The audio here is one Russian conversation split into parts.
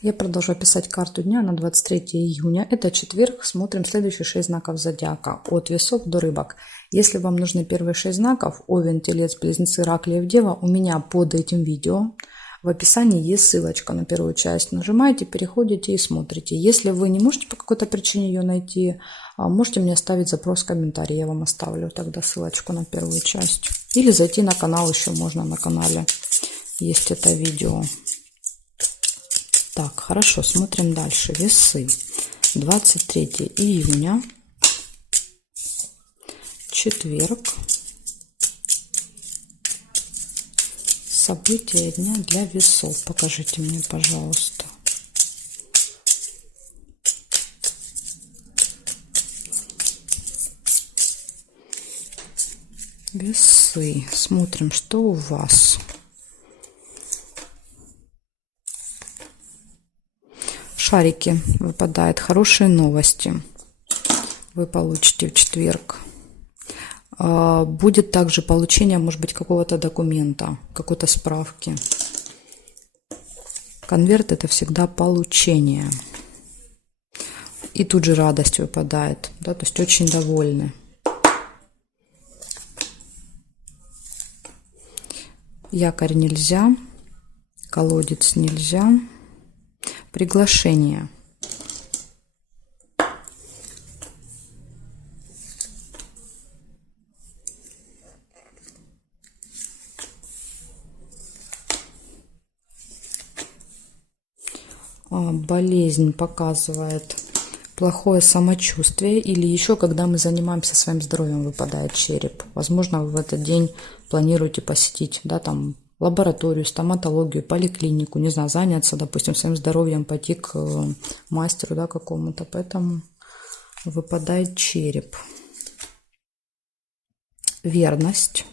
Я продолжаю писать карту дня на 23 июня. Это четверг. Смотрим следующие 6 знаков зодиака. От весов до рыбок. Если вам нужны первые 6 знаков, Овен, Телец, Близнецы, Рак, Лев, Дева, у меня под этим видео в описании есть ссылочка на первую часть. Нажимаете, переходите и смотрите. Если вы не можете по какой-то причине ее найти, можете мне оставить запрос в комментарии. Я вам оставлю тогда ссылочку на первую часть. Или зайти на канал, еще можно на канале. Есть это видео. Так, хорошо, смотрим дальше. Весы. 23 июня. Четверг. События дня для весов. Покажите мне, пожалуйста. Весы. Смотрим, что у вас. Шарики выпадает. Хорошие новости вы получите в четверг. Будет также получение, может быть, какого-то документа, какой-то справки. Конверт — это всегда получение. И тут же радость выпадает, да, то есть очень довольны. Якорь нельзя, колодец нельзя. Приглашение. Болезнь показывает плохое самочувствие, или еще когда мы занимаемся своим здоровьем, выпадает череп. Возможно, вы в этот день планируете посетить, да, там, лабораторию, стоматологию, поликлинику, не знаю, заняться, допустим, своим здоровьем, пойти к мастеру, да, какому-то, поэтому выпадает череп. Верность,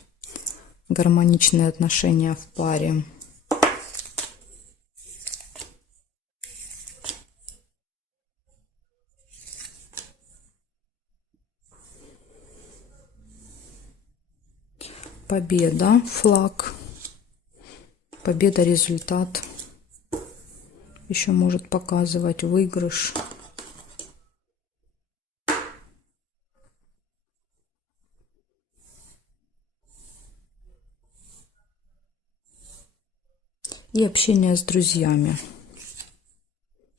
гармоничные отношения в паре. Победа, флаг. Победа, результат. Еще может показывать выигрыш. И общение с друзьями.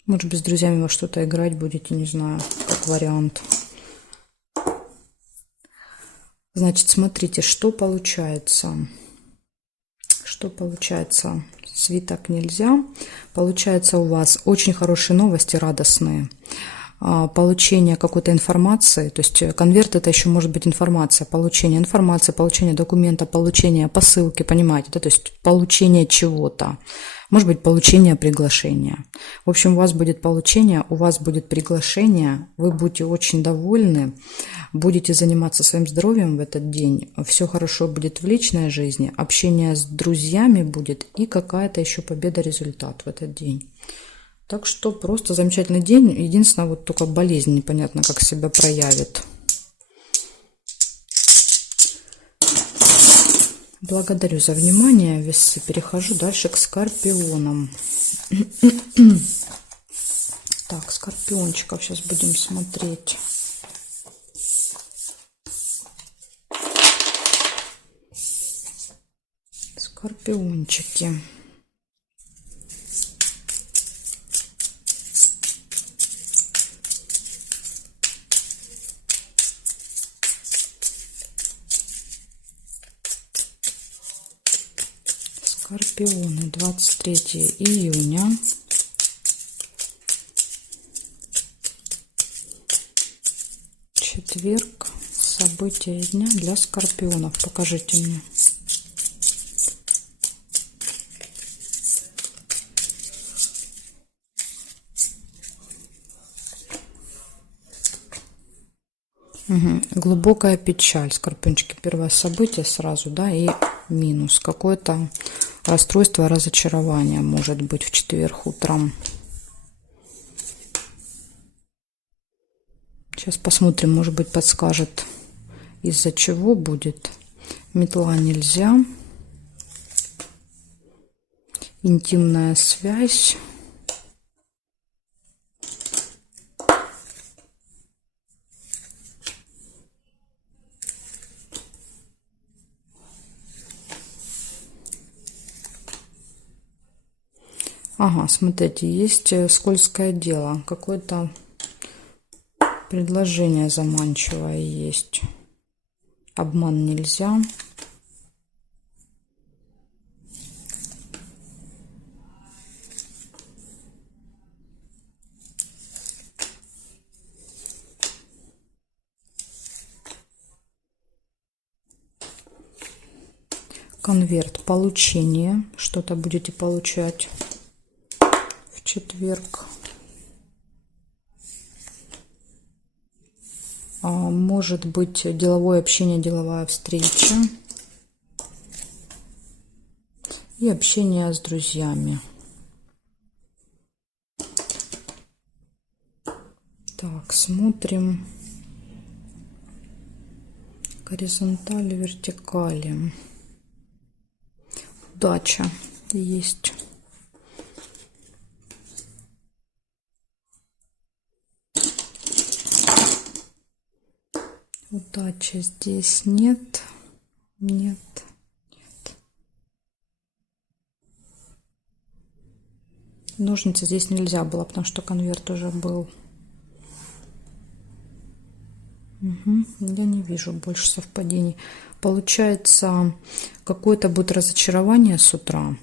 Может быть, с друзьями во что-то играть будете, не знаю, как вариант. Значит, смотрите, что получается. Что получается? Свиток нельзя. Получается, у вас очень хорошие новости, радостные. Получение какой-то информации. То есть конверт — это еще может быть информация. Получение информации, получение документа, получение посылки, понимаете, да? То есть получение чего-то. Может быть, получение приглашения. В общем, у вас будет получение, у вас будет приглашение, вы будете очень довольны, будете заниматься своим здоровьем в этот день, все хорошо будет в личной жизни, общение с друзьями будет и какая-то еще победа, результат в этот день. Так что просто замечательный день. Единственное, вот только болезнь непонятно, как себя проявит. Благодарю за внимание, весы. Перехожу дальше к скорпионам. Так, скорпиончиков сейчас будем смотреть. Скорпиончики. Скорпионы, 23 июня. Четверг. События дня для скорпионов. Покажите мне. Глубокая печаль. Скорпиончики, первое событие сразу, да, и минус. Какое-то расстройство, разочарование может быть в четверг утром. Сейчас посмотрим, может быть, подскажет, из-за чего будет. Метла нельзя. Интимная связь. Ага, смотрите, есть скользкое дело. Какое-то предложение заманчивое есть. Обман нельзя. Конверт, получение. Что-то будете получать в четверг. Может быть деловое общение, деловая встреча. И общение с друзьями. Так, смотрим. Горизонтали, вертикали. Удача есть. Удачи здесь нет. Нет. Ножницы здесь нельзя было, потому что конверт уже был. Я не вижу больше совпадений. Получается, какое-то будет разочарование с утра.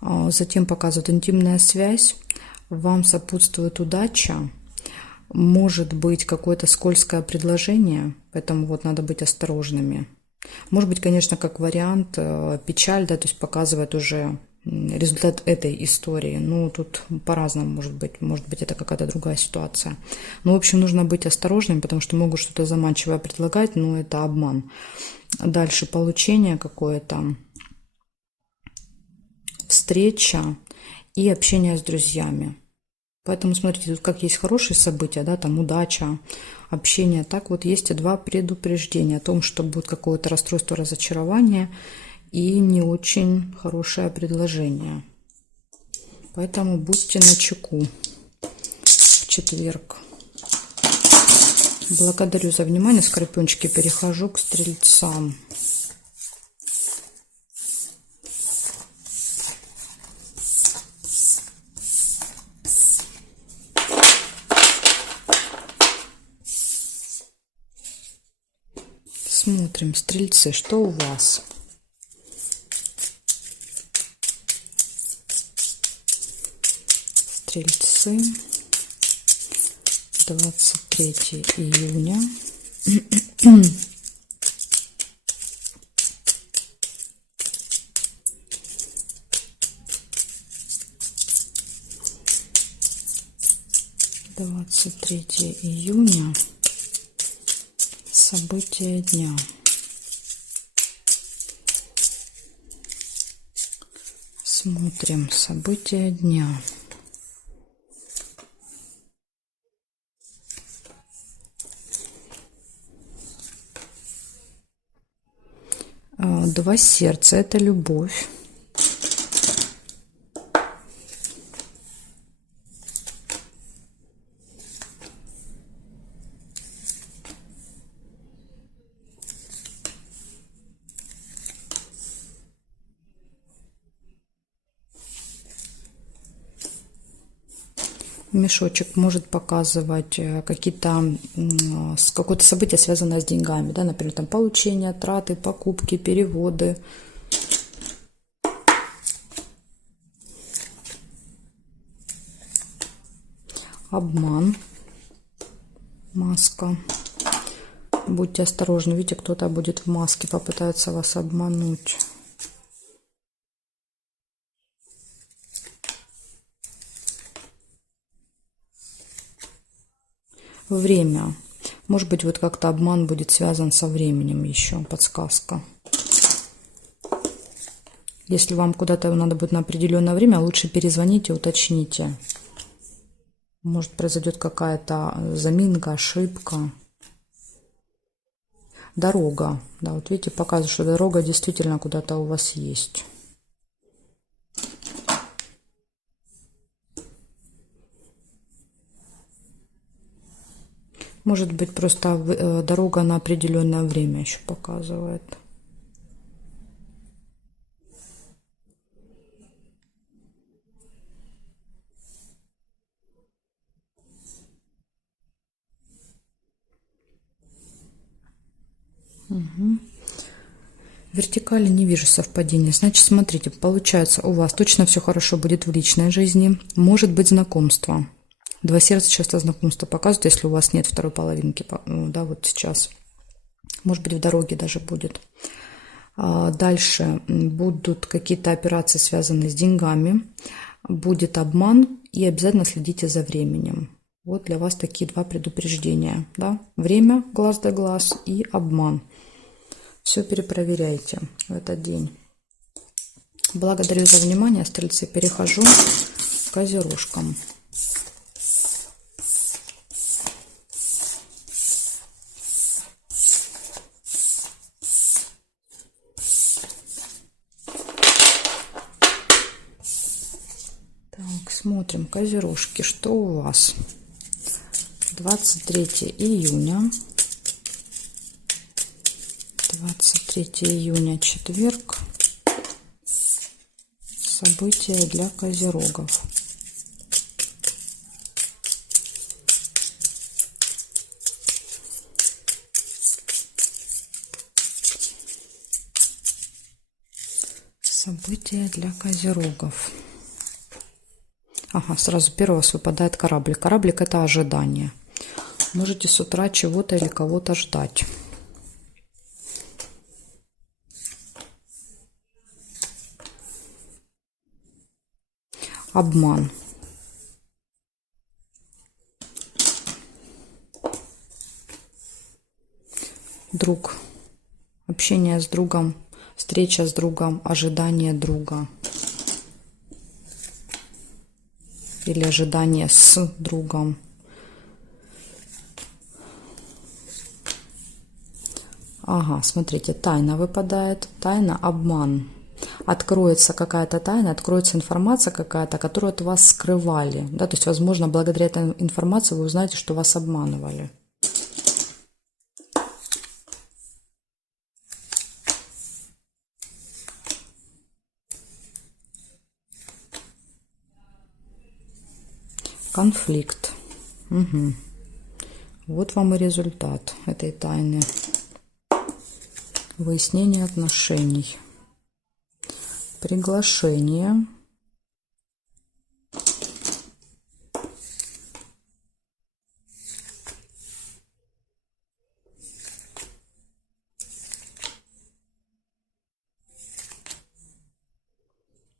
Затем показывает интимная связь. Вам сопутствует удача. Может быть какое-то скользкое предложение. Поэтому вот надо быть осторожными. Может быть, конечно, как вариант печаль, да, то есть показывает уже результат этой истории. Ну, тут по-разному может быть. Может быть, это какая-то другая ситуация. Ну, в общем, нужно быть осторожным, потому что могут что-то заманчивое предлагать, но это обман. Дальше получение какое-то, встреча и общение с друзьями. Поэтому, смотрите, тут как есть хорошие события, да, там удача, общение. Так вот, есть и два предупреждения о том, что будет какое-то расстройство, разочарование и не очень хорошее предложение. Поэтому будьте начеку в четверг. Благодарю за внимание, скорпиончики. Перехожу к стрельцам. Смотрим, стрельцы, что у вас? Стрельцы, 23 июня. июня. События дня. Смотрим события дня. Два сердца – это любовь. Мешочек может показывать какие-то какое-то событие, связанное с деньгами, да, например, там получение, траты, покупки, переводы. Обман, маска. Будьте осторожны, видите, кто-то будет в маске, попытается вас обмануть. Время. Может быть, вот как-то обман будет связан со временем еще, подсказка. Если вам куда-то надо будет на определенное время, лучше перезвоните, уточните. Может, произойдет какая-то заминка, ошибка. Дорога. Да, вот видите, показывает, что дорога действительно куда-то у вас есть. Может быть, просто дорога на определенное время еще показывает. вертикали не вижу совпадения. Значит, смотрите, получается, у вас точно все хорошо будет в личной жизни. Может быть знакомство. Два сердца часто знакомство показывают, если у вас нет второй половинки, да, вот сейчас. Может быть, в дороге даже будет. Дальше будут какие-то операции, связанные с деньгами. Будет обман, и обязательно следите за временем. Вот для вас такие два предупреждения. Да? Время, глаз да глаз, и обман. Все перепроверяйте в этот день. Благодарю за внимание, стрельцы. Перехожу к козерожкам. Так, смотрим, козерожки, что у вас? 23 июня. 23 июня, четверг. События для козерогов. События для козерогов. Ага, сразу первый у вас выпадает кораблик. Кораблик — это ожидание. Можете с утра чего-то или кого-то ждать. Обман. Друг. Общение с другом. Встреча с другом. Ожидание друга. Или ожидание с другом. Ага, смотрите, тайна выпадает. Тайна, обман. Откроется какая-то тайна, откроется информация какая-то, которую от вас скрывали. Да? То есть, возможно, благодаря этой информации вы узнаете, что вас обманывали. Конфликт. Угу. Вот вам и результат этой тайны. Выяснение отношений. Приглашение.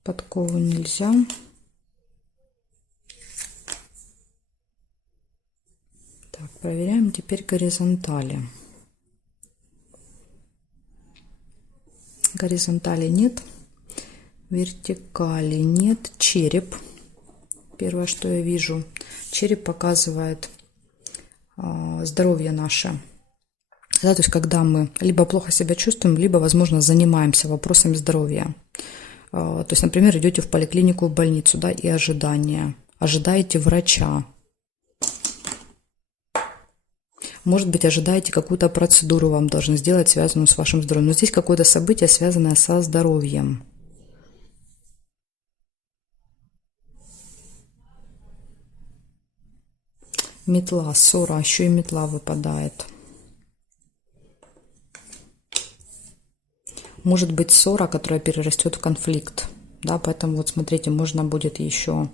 Подкову нельзя. Так, проверяем теперь горизонтали. Горизонтали нет. Вертикали нет. Череп. Первое, что я вижу. Череп показывает здоровье наше. Да, то есть, когда мы либо плохо себя чувствуем, либо, возможно, занимаемся вопросами здоровья. То есть, например, идете в поликлинику, в больницу, да, и ожидание. Ожидаете врача. Может быть, ожидаете какую-то процедуру вам должны сделать, связанную с вашим здоровьем. Но здесь какое-то событие, связанное со здоровьем. Метла, ссора, еще и метла выпадает. Может быть, ссора, которая перерастет в конфликт. Да, поэтому вот смотрите, можно будет еще,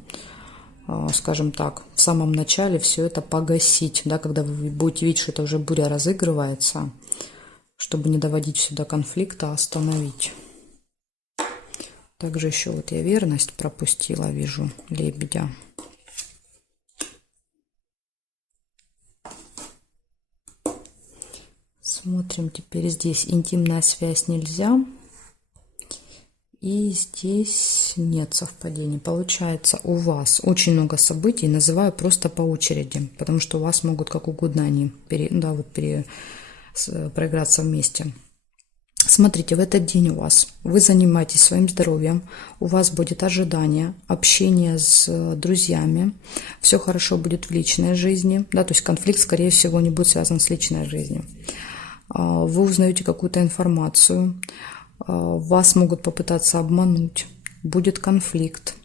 скажем так, в самом начале все это погасить, да, когда вы будете видеть, что это уже буря разыгрывается, чтобы не доводить все до конфликта, а остановить. Также еще вот я верность пропустила, вижу, лебедя. Смотрим теперь здесь. Интимная связь нельзя. И здесь нет совпадений. Получается, у вас очень много событий. Называю просто по очереди. Потому что у вас могут как угодно они проиграться вместе. Смотрите, в этот день у вас. Вы занимаетесь своим здоровьем. У вас будет ожидание, общение с друзьями. Все хорошо будет в личной жизни. Да, то есть конфликт, скорее всего, не будет связан с личной жизнью. Вы узнаете какую-то информацию, вас могут попытаться обмануть, будет конфликт,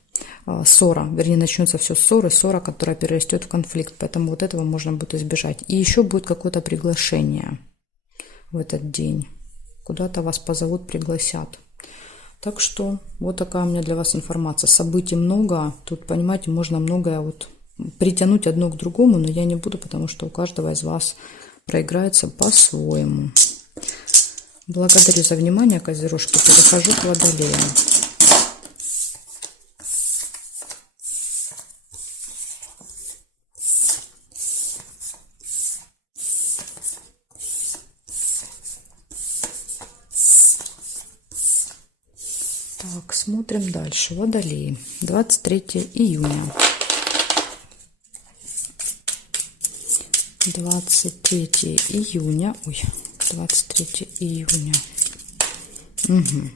ссора, вернее, начнется все с ссора, которая перерастет в конфликт, поэтому вот этого можно будет избежать. И еще будет какое-то приглашение в этот день. куда-то вас позовут, пригласят. Так что вот такая у меня для вас информация. Событий много. Тут, понимаете, можно многое вот притянуть одно к другому, но я не буду, потому что у каждого из вас проиграется по-своему. Благодарю за внимание, козерожки. Перехожу к водолеям. Так, смотрим дальше. Водолеи. 23 июня. 23 июня. Ой, 23 июня. Угу.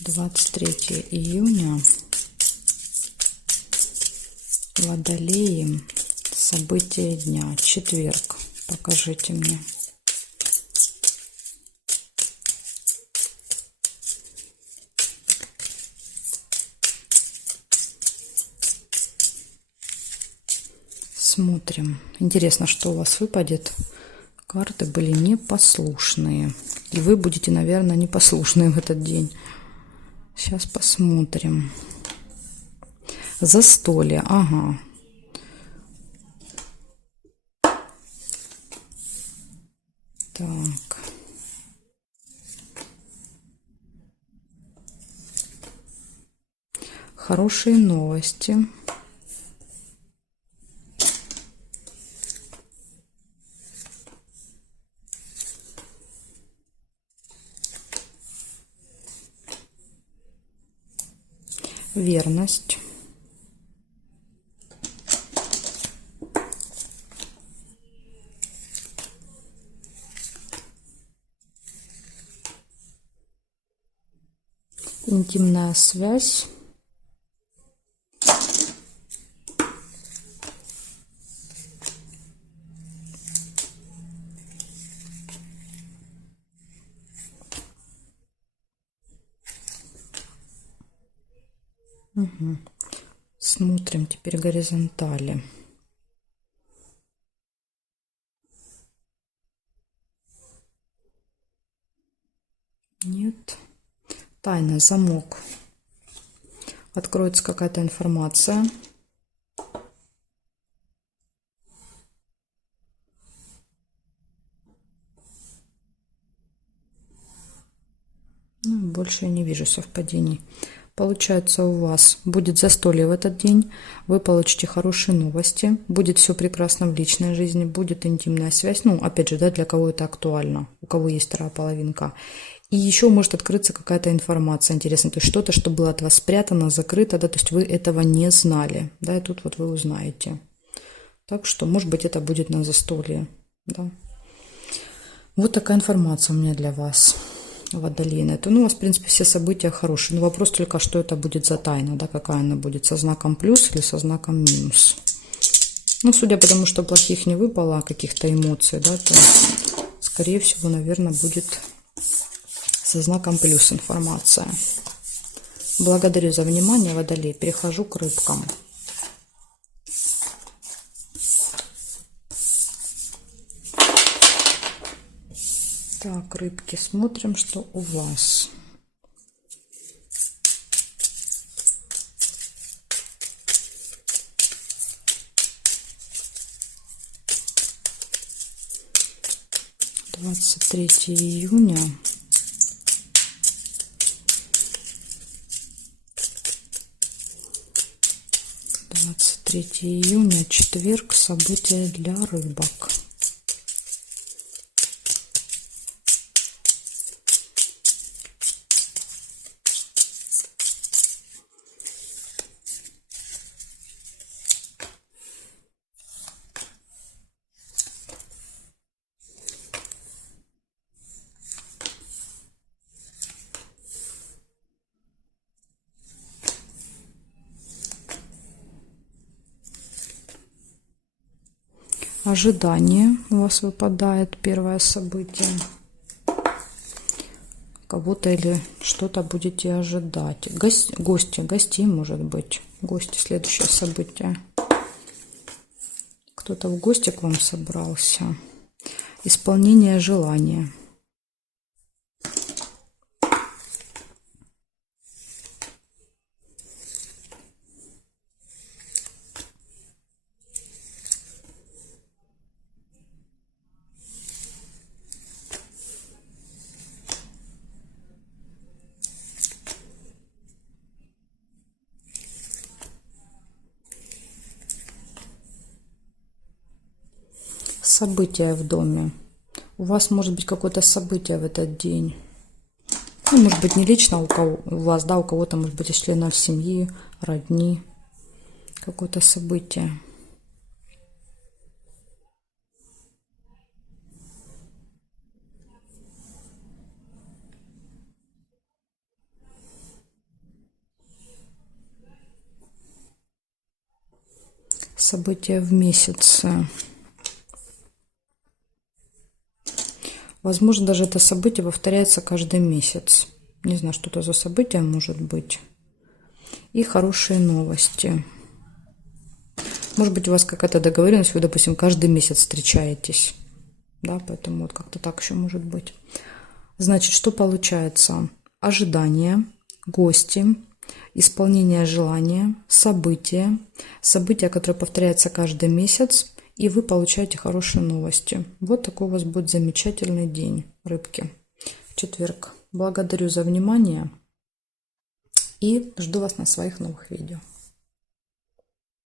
23 июня. Водолеи. События дня. Четверг. Покажите мне. Смотрим. Интересно, что у вас выпадет. Карты были непослушные. И вы будете, наверное, непослушные в этот день. Сейчас посмотрим. Застолье. Ага. Так. Хорошие новости. Верность. Интимная связь. Угу. Смотрим теперь горизонтали. Нет. Тайна, замок. Откроется какая-то информация. Ну, больше я не вижу совпадений. Получается, у вас будет застолье в этот день, вы получите хорошие новости, будет все прекрасно в личной жизни, будет интимная связь, ну, опять же, да, для кого это актуально, у кого есть вторая половинка. И еще может открыться какая-то информация интересная, то есть что-то, что было от вас спрятано, закрыто, да, то есть вы этого не знали, да, и тут вот вы узнаете. Так что, может быть, это будет на застолье, да. Вот такая информация у меня для вас. Водолей на это. Ну, у вас, в принципе, все события хорошие. Но вопрос только, что это будет за тайна, да, какая она будет, со знаком плюс или со знаком минус. Ну, судя по тому, что плохих не выпало, каких-то эмоций, да, то, скорее всего, наверное, будет со знаком плюс информация. Благодарю за внимание, Водолей. Перехожу к рыбкам. Так, рыбки, смотрим, что у вас. Двадцать 23 июня. Двадцать 23 июня, четверг, события для рыбок. Ожидание у вас выпадает, первое событие. Кого-то или что-то будете ожидать. Гости, гостей, может быть. Гости, следующее событие. Кто-то в гости к вам собрался. Исполнение желания. События в доме. У вас может быть какое-то событие в этот день. Ну, может быть, не лично у вас, да, у кого-то, может быть, из членов семьи, родни. Какое-то событие. События в месяце. Возможно, даже это событие повторяется каждый месяц. Не знаю, что это за событие может быть. И хорошие новости. Может быть, у вас какая-то договоренность, вы, допустим, каждый месяц встречаетесь. Да, поэтому вот как-то так еще может быть. Значит, что получается? Ожидания, гости, исполнение желания, события, которое повторяется каждый месяц, и вы получаете хорошие новости. Вот такой у вас будет замечательный день, рыбки, в четверг. Благодарю за внимание и жду вас на своих новых видео.